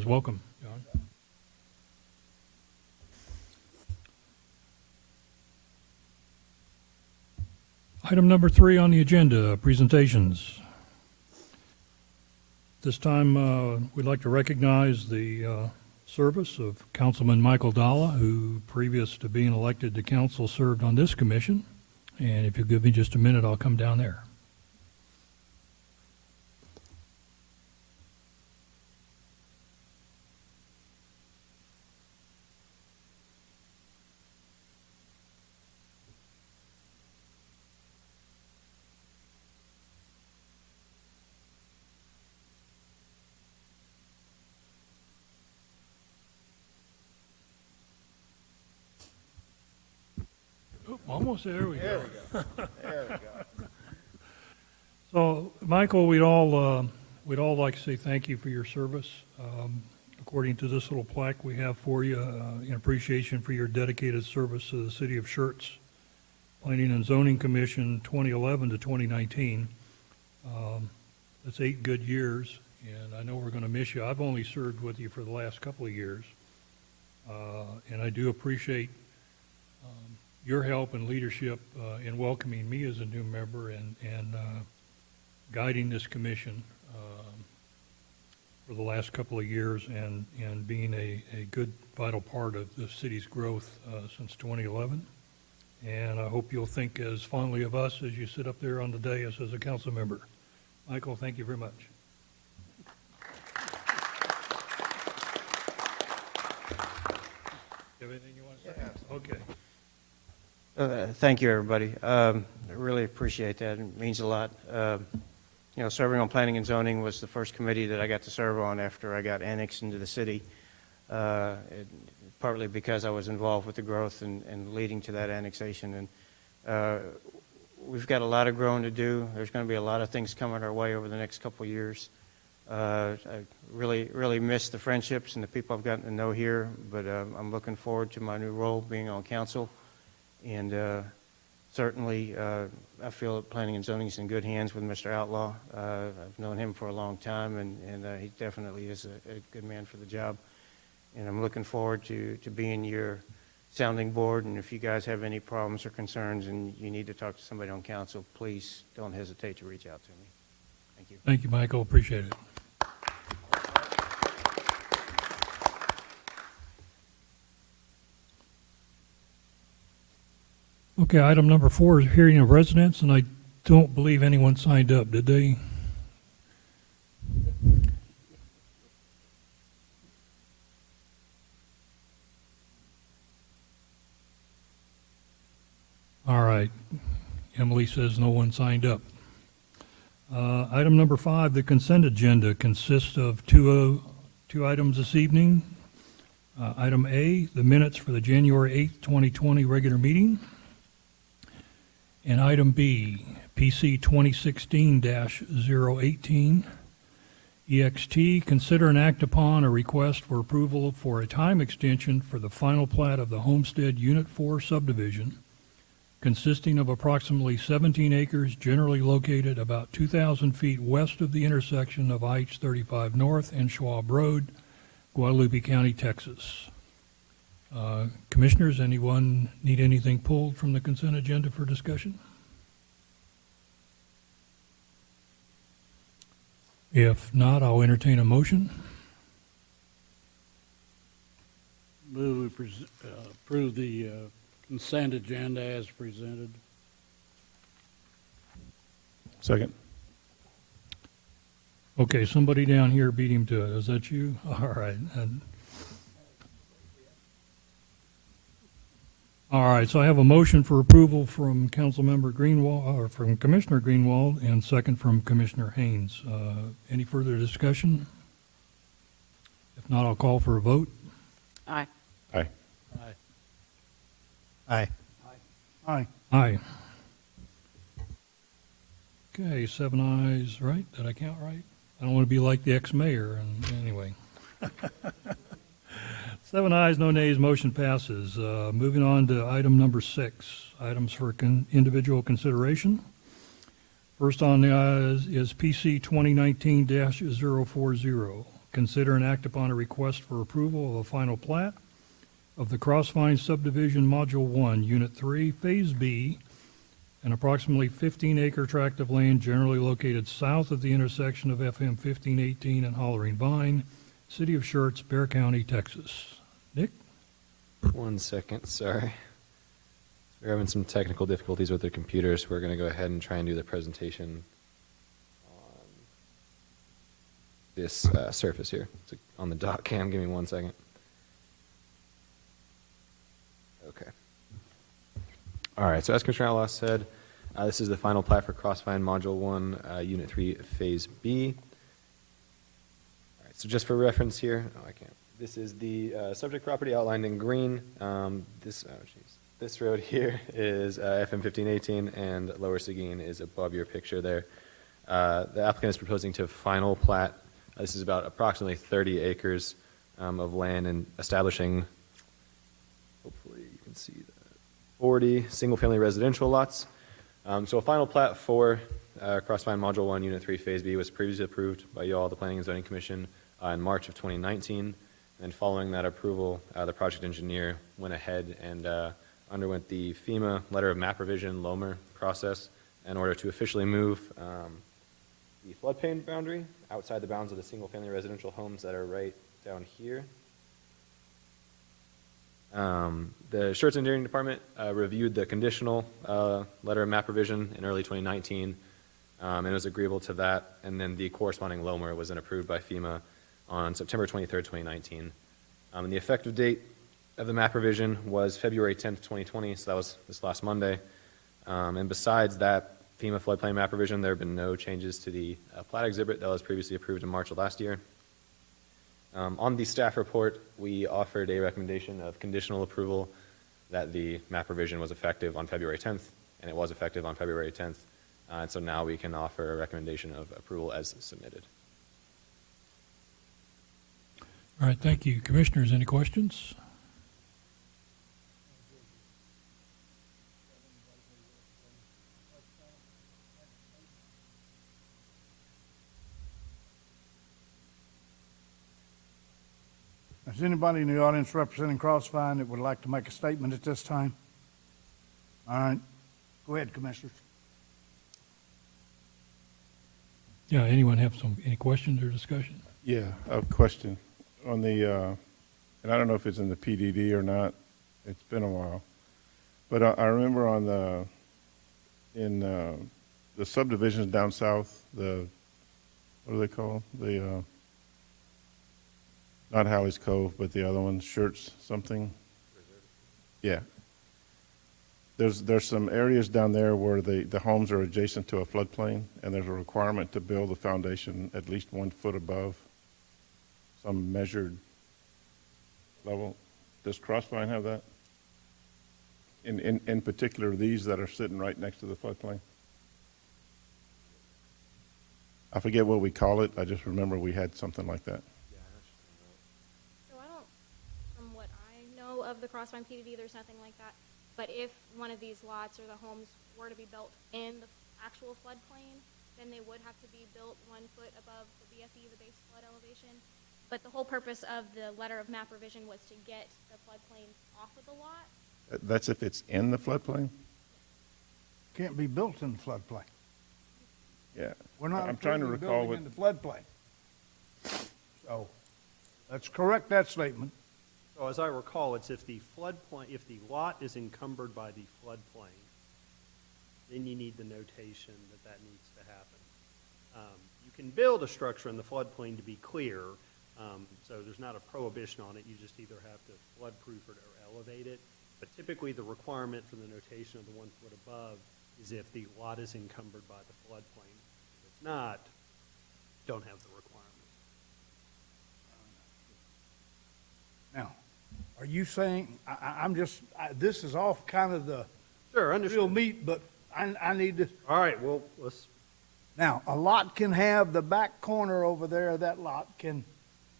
Affairs. Welcome, John. Item number 3 on the agenda, presentations. This time, we'd like to recognize the service of Councilman Michael Dalla, who, previous to being elected to council, served on this commission. And if you'll give me just a minute, I'll come down there. Almost there we go. There we go. So, Michael, we'd all like to say thank you for your service. According to this little plaque we have for you, in appreciation for your dedicated service to the city of Schertz, Planning and Zoning Commission 2011 to 2019. That's 8 good years, and I know we're going to miss you. I've only served with you for the last couple of years, and I do appreciate your help and leadership in welcoming me as a new member and guiding this commission for the last couple of years and being a good, vital part of the city's growth since 2011. And I hope you'll think as fondly of us as you sit up there on the dais as a council member. Michael, thank you very much. You have anything you want to say? Yeah. Okay. Thank you, everybody. I really appreciate that. It means a lot. Serving on planning and zoning was the first committee that I got to serve on after I got annexed into the city, partly because I was involved with the growth and leading to that annexation. And we've got a lot of growing to do. There's going to be a lot of things coming our way over the next couple of years. I really miss the friendships and the people I've gotten to know here, but I'm looking forward to my new role being on council. And certainly, I feel that planning and zoning is in good hands with Mr. Outlaw. I've known him for a long time, and he definitely is a good man for the job. And I'm looking forward to being your sounding board. And if you guys have any problems or concerns and you need to talk to somebody on council, please don't hesitate to reach out to me. Thank you. Thank you, Michael. Appreciate it. Okay, item number 4 is hearing of residents, and I don't believe anyone signed up, did they? All right. Emily says no one signed up. Item number 5, the consent agenda consists of two items this evening. Item A, the minutes for the January 8th, 2020 regular meeting. And item B, PC 2016-018, EXT, consider and act upon a request for approval for a time extension for the final plat of the Homestead Unit 4 subdivision, consisting of approximately 17 acres generally located about 2,000 feet west of the intersection of IH-35 North and Schwab Road, Guadalupe County, Texas. Commissioners, anyone need anything pulled from the consent agenda for discussion? If not, I'll entertain a motion. Move we approve the consent agenda as presented. Second. Okay, somebody down here beat him to it. Is that you? All right. All right, so I have a motion for approval from Councilmember Greenwald, or from Commissioner Greenwald, and second from Commissioner Haynes. Any further discussion? If not, I'll call for a vote. Aye. Aye. Aye. Aye. Aye. Okay, 7 ayes, right? Did I count right? I don't want to be like the ex-mayor, and anyway. 7 ayes, no nays, motion passes. Moving on to item number 6, items for individual consideration. First on the is PC 2019-040, consider and act upon a request for approval of a final plat of the Crossvine Subdivision Module 1, Unit 3, Phase B, an approximately 15-acre tract of land generally located south of the intersection of FM 1518 and Hollering Vine, City of Schertz, Bear County, Texas. Nick? 1 second, sorry. We're having some technical difficulties with the computers. We're going to go ahead and try and do the presentation on this surface here. It's on the dot cam. Give me 1 second. Okay. All right, so as Commissioner Outlaw said, this is the final plat for Crossvine Module 1, Unit 3, Phase B. All right, so just for reference here, I can't. This is the subject property outlined in green. This road here is FM 1518, and Lower Seguin is above your picture there. The applicant is proposing to final plat. This is about approximately 30 acres of land and establishing, hopefully you can see that, 40 single-family residential lots. So a final plat for Crossvine Module 1, Unit 3, Phase B was previously approved by you all, the Planning and Zoning Commission, in March of 2019. And following that approval, the project engineer went ahead and underwent the FEMA Letter of Map Revision, LOMR, process in order to officially move the floodplain boundary outside the bounds of the single-family residential homes that are right down here. The Schertz Engineering Department reviewed the conditional Letter of Map Revision in early 2019, and it was agreeable to that, and then the corresponding LOMR was then approved by FEMA on September 23rd, 2019. And the effective date of the map revision was February 10th, 2020, so that was this last Monday. And besides that FEMA floodplain map revision, there have been no changes to the plat exhibit that was previously approved in March of last year. On the staff report, we offered a recommendation of conditional approval that the map revision was effective on February 10th, and it was effective on February 10th. And so now we can offer a recommendation of approval as submitted. All right, thank you. Commissioners, any questions? Is anybody in the audience representing Crossvine that would like to make a statement at this time? All right. Go ahead, Commissioners. Yeah, anyone have any questions or discussion? Yeah, I have a question on the, and I don't know if it's in the PDD or not. It's been a while, but I remember on in the subdivisions down south, what do they call the not Halley's Cove, but the other one, Schertz something. Yeah. There's some areas down there where the homes are adjacent to a floodplain, and there's a requirement to build the foundation at least 1 foot above some measured level. Does Crossvine have that? In particular, these that are sitting right next to the floodplain? I forget what we call it. I just remember we had something like that. So I don't, from what I know of the Crossvine PDD, there's nothing like that. But if one of these lots or the homes were to be built in the actual floodplain, then they would have to be built 1 foot above the BFE, the base flood elevation. But the whole purpose of the letter of map revision was to get the floodplain off of the lot. That's if it's in the floodplain? Can't be built in the floodplain. Yeah. We're not I'm trying to approving recall building what, in the floodplain. So, let's correct that statement. So as I recall, it's if the floodplain, if the lot is encumbered by the floodplain, then you need the notation that needs to happen. You can build a structure in the floodplain, to be clear, so there's not a prohibition on it. You just either have to floodproof it or elevate it. But typically the requirement for the notation of the 1 foot above is if the lot is encumbered by the floodplain. If it's not, don't have the requirement. Now, are you saying, I'm just, this is off kind of the Sure, real understood. meat, but I need to, All right, well, let's, now, a lot can have the back corner over there, that lot can,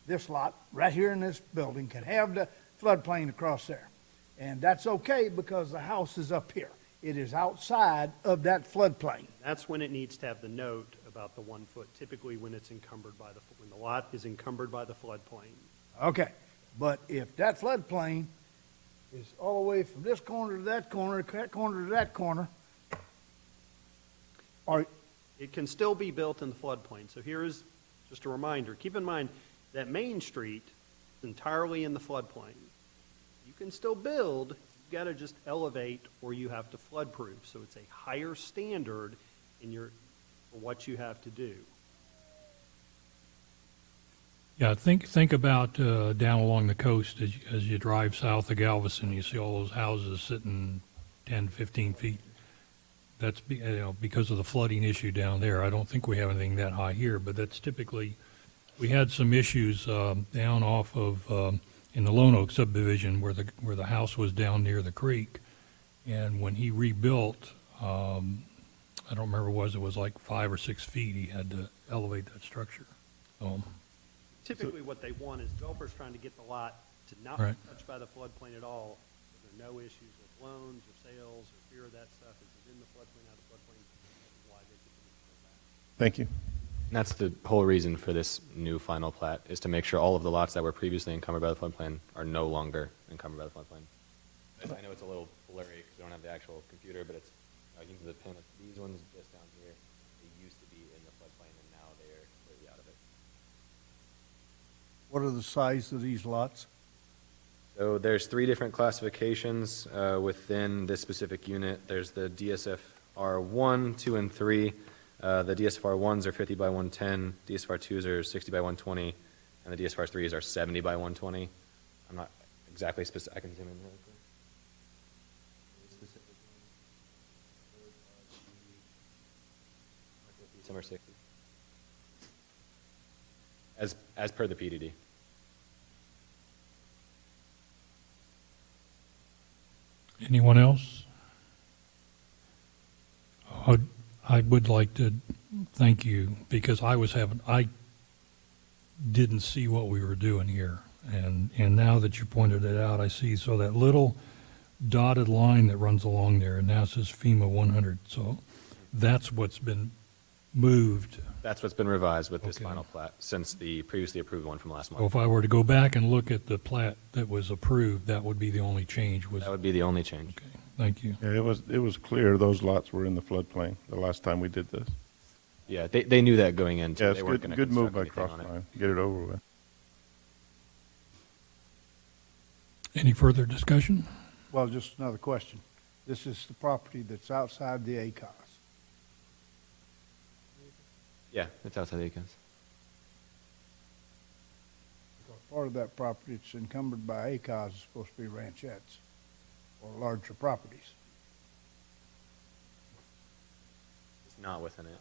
this lot, right here in this building, can have the floodplain across there. And that's okay because the house is up here. It is outside of that floodplain. that's when it needs to have the note about the 1 foot, typically when it's encumbered by when the lot is encumbered by the floodplain. Okay, but if that floodplain is all the way from this corner to that corner to that corner, or, It can still be built in the floodplain. So here is just a reminder. Keep in mind that Main Street is entirely in the floodplain. You can still build, you've got to just elevate or you have to flood-proof. So it's a higher standard for what you have to do. Yeah, think about down along the coast as you drive south of Galveston, you see all those houses sitting 10, 15 feet. That's because of the flooding issue down there. I don't think we have anything that high here, but that's typically, we had some issues down off of, in the Lone Oak subdivision where the house was down near the creek. And when he rebuilt, I don't remember what it was like 5 or 6 feet, he had to elevate that structure. Typically, what they want is developers trying to get the lot to not Right. be touched by the floodplain at all. There are no issues with loans or sales or fear of that stuff. It's in the floodplain, out of the floodplain. That's why they typically do that. Thank you. And that's the whole reason for this new final plat, is to make sure all of the lots that were previously encumbered by the floodplain are no longer encumbered by the floodplain. I know it's a little blurry because we don't have the actual computer, but it's, you can see the pin, these ones just down here, they used to be in the floodplain and now they are completely out of it. what are the size of these lots? So there's 3 different classifications within this specific unit. There's the DSFR 1, 2, and 3. The DSFR 1s are 50 by 110, DSFR 2s are 60 by 120, and the DSFR 3s are 70 by 120. I'm not exactly specific. I can zoom in really quick. Some are 60. As per the PDD. Anyone else? I would like to thank you because I didn't see what we were doing here. And now that you pointed it out, I see. So that little dotted line that runs along there, and now it says FEMA 100. So that's what's been moved. That's what's been revised with this Okay. final plat since the previously approved one from last So month. if I were to go back and look at the plat that was approved, that would be the only change was, That would be the only change. okay, thank you. Yeah, it was clear those lots were in the floodplain the last time we did this. Yeah, they knew that going in. Yeah, They it's weren't good, gonna good move construct by anything on it. Crossline. Get it over with. Any further discussion? Well, just another question. This is the property that's outside the ACOS. Yeah, it's outside the acres. Part of that property that's encumbered by ACOS is supposed to be ranchettes or larger properties. It's not within it.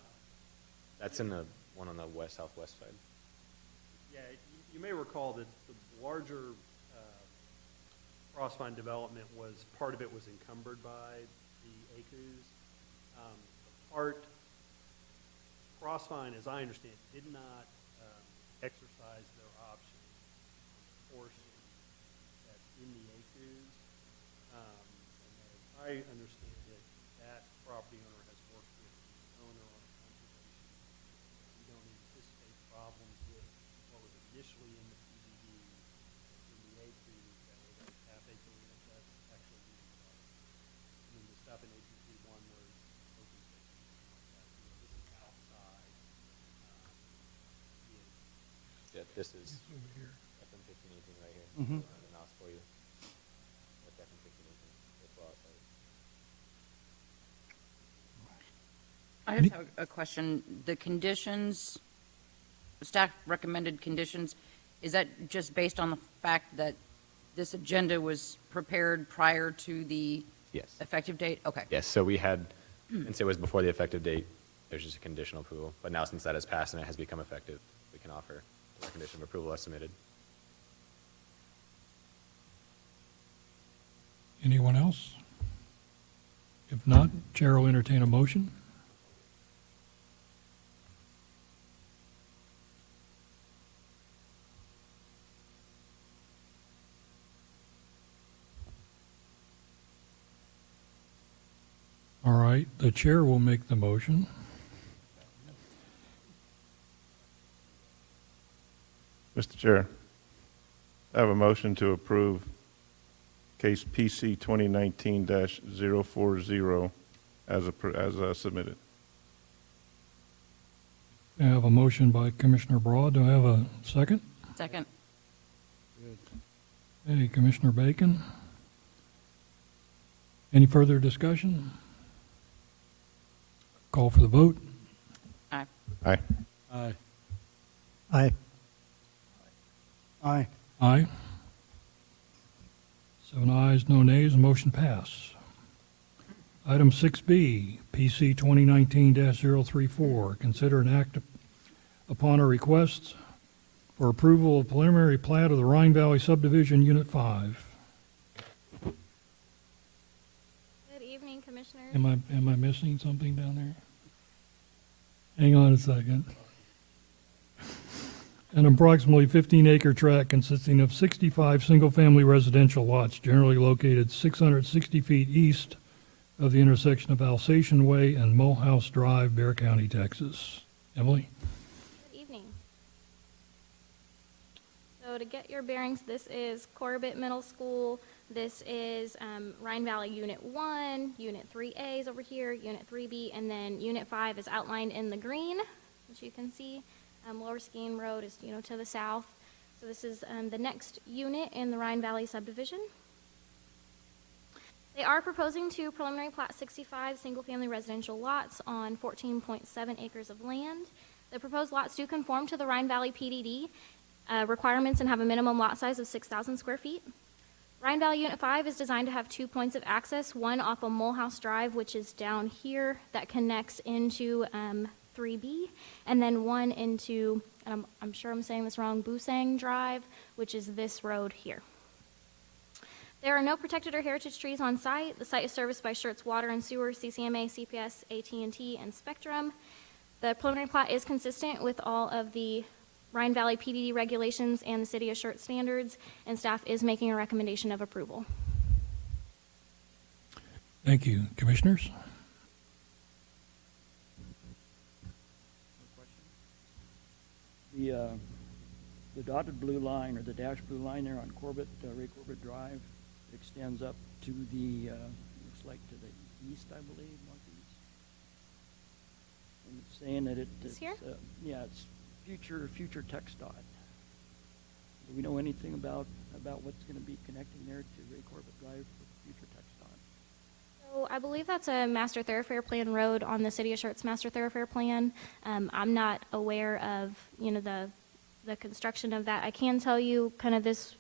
That's in the one on the southwest side. Yeah, you may recall that the larger Crossvine development was, part of it was encumbered by the ACUs. The part, Crossvine, as I understand, did not exercise their option portion that's in the ACUs. And as I understand it, that property owner has worked with the owner on conservation. We don't anticipate problems with what was initially in the PDD, in the ACUs, that was a half-acre ranch, that's actually being developed. And then the stuff in APC one was open space. This is outside. The ACUs. Yeah, this is Over here. FM 1518 right here. Mhm. The mouse for you. That's FM 1518. It's well outside. I just have a question. The conditions, staff recommended conditions, is that just based on the fact that this agenda was prepared prior to the Yes. effective date? Okay. Yes, so we had, since it was before the effective date, there's just a conditional approval. But now since that has passed and it has become effective, we can offer the condition of approval as submitted. Anyone else? If not, Chair will entertain a motion. All right, the chair will make the motion. Mr. Chair, I have a motion to approve case PC 2019-040 as submitted. I have a motion by Commissioner Broad. Do I have a second? Second. Hey, Commissioner Bacon. Any further discussion? Call for the vote. Aye. Aye. Aye. Aye. Aye. Aye. 7 ayes, no nays, motion pass. Item 6B, PC 2019-034, consider an act upon a request for approval of preliminary plat of the Rhine Valley subdivision, Unit 5. Good evening, Commissioners. Am I missing something down there? Hang on a second. An approximately 15-acre tract consisting of 65 single-family residential lots generally located 660 feet east of the intersection of Alsatian Way and Mulhouse Drive, Bear County, Texas. Emily? Good evening. So to get your bearings, this is Corbett Middle School. This is Rhine Valley Unit 1, Unit 3A is over here, Unit 3B, and then Unit 5 is outlined in the green, which you can see. Lower Skeen Road is, to the south. So this is the next unit in the Rhine Valley subdivision. They are proposing to preliminary plat 65 single-family residential lots on 14.7 acres of land. The proposed lots do conform to the Rhine Valley PDD requirements and have a minimum lot size of 6,000 square feet. Rhine Valley Unit 5 is designed to have 2 points of access, one off of Mulhouse Drive, which is down here, that connects into 3B, and then one into, and I'm sure I'm saying this wrong, Busang Drive, which is this road here. There are no protected or heritage trees on site. The site is serviced by Schertz Water and Sewer, CCMA, CPS, AT&T, and Spectrum. The preliminary plat is consistent with all of the Rhine Valley PDD regulations and the City of Schertz standards, and staff is making a recommendation of approval. Thank you. Commissioners? The dotted blue line, or the dashed blue line there on Ray Corbett Drive, extends up to the, looks like to the east, I believe, northeast. And it's saying that This here? Yeah, it's future text dot. Do we know anything about what's going to be connecting there to Ray Corbett Drive for future text dot? So I believe that's a master thoroughfare plan road on the City of Schertz master thoroughfare plan. I'm not aware of, the construction of that. I can tell you kind of this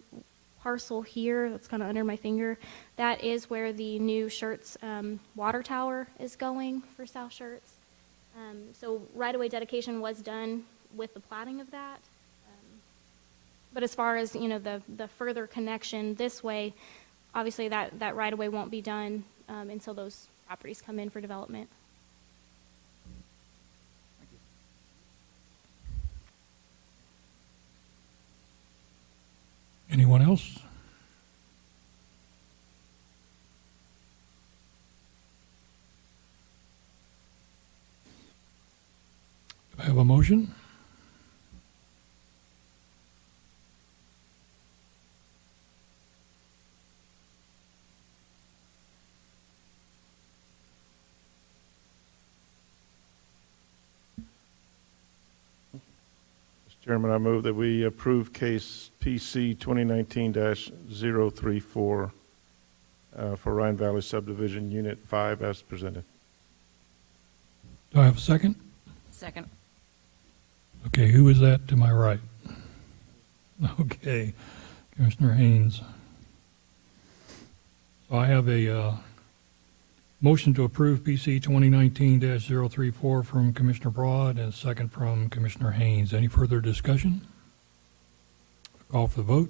parcel here that's kind of under my finger. That is where the new Schertz water tower is going for South Schertz. So right-of-way dedication was done with the platting of that. But as far as, the further connection this way, obviously that right-of-way won't be done until those properties come in for development. Anyone else? Do I have a motion? Mr. Chairman, I move that we approve case PC 2019-034 for Rhine Valley Subdivision Unit 5 as presented. Do I have a second? Second. Okay, who is that to my right? Okay, Commissioner Haynes. So I have a motion to approve PC 2019-034 from Commissioner Broad and a second from Commissioner Haynes. Any further discussion? Call for the vote.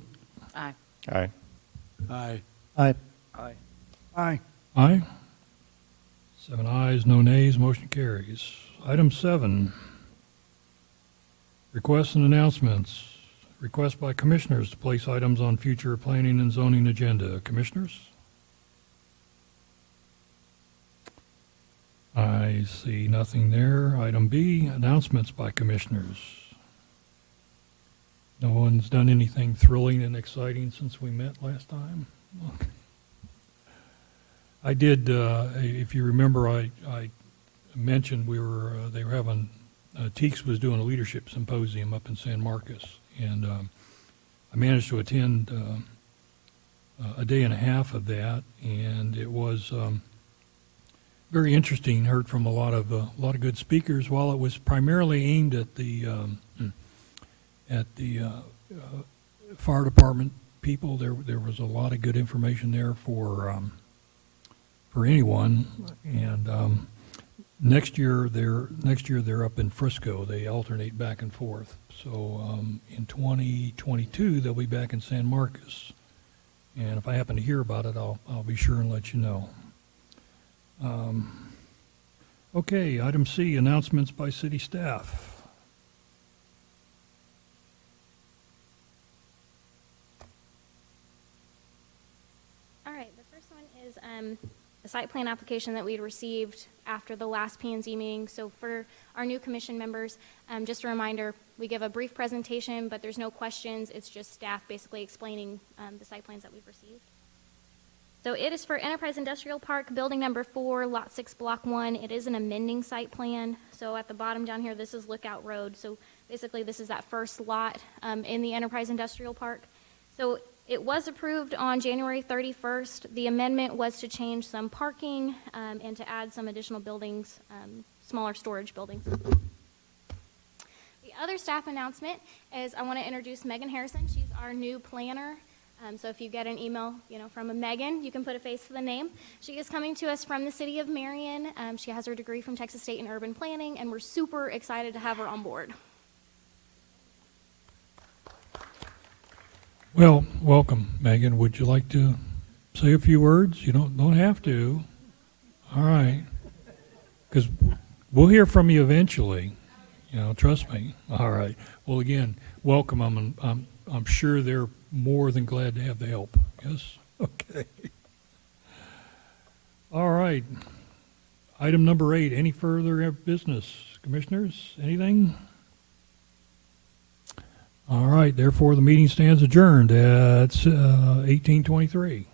Aye. Aye. Aye. Aye. Aye. Aye. Aye. 7 ayes, no nays, motion carries. Item 7, requests and announcements. Request by commissioners to place items on future planning and zoning agenda. Commissioners? I see nothing there. Item B, announcements by commissioners. No one's done anything thrilling and exciting since we met last time? Okay. I did, if you remember, I mentioned they were having, Teeks was doing a leadership symposium up in San Marcos, and I managed to attend a day and a half of that, and it was very interesting. Heard from a lot of good speakers. While it was primarily aimed at the fire department people, there was a lot of good information there for anyone. And next year they're up in Frisco. They alternate back and forth. So in 2022 they'll be back in San Marcos. And if I happen to hear about it, I'll be sure and let you know. Okay, item C, announcements by city staff. All right, the first one is a site plan application that we'd received after the last P&Z meeting. So for our new commission members, just a reminder, we give a brief presentation, but there's no questions. It's just staff basically explaining the site plans that we've received. So it is for Enterprise Industrial Park, building number 4, lot 6, block 1. It is an amending site plan. So at the bottom down here, this is Lookout Road. So basically this is that first lot in the Enterprise Industrial Park. So it was approved on January 31st. The amendment was to change some parking and to add some additional buildings, smaller storage buildings. The other staff announcement is I want to introduce Megan Harrison. She's our new planner. So if you get an email, from a Megan, you can put a face to the name. She is coming to us from the city of Marion. She has her degree from Texas State in urban planning, and we're super excited to have her on board. Well, welcome, Megan. Would you like to say a few words? You don't have to. All right. Because we'll hear from you eventually. Trust me. All right. Well, again, welcome. I'm sure they're more than glad to have the help. Yes? Okay. All right. Item number 8, any further business? Commissioners, anything? All right. Therefore, the meeting stands adjourned at 18:23.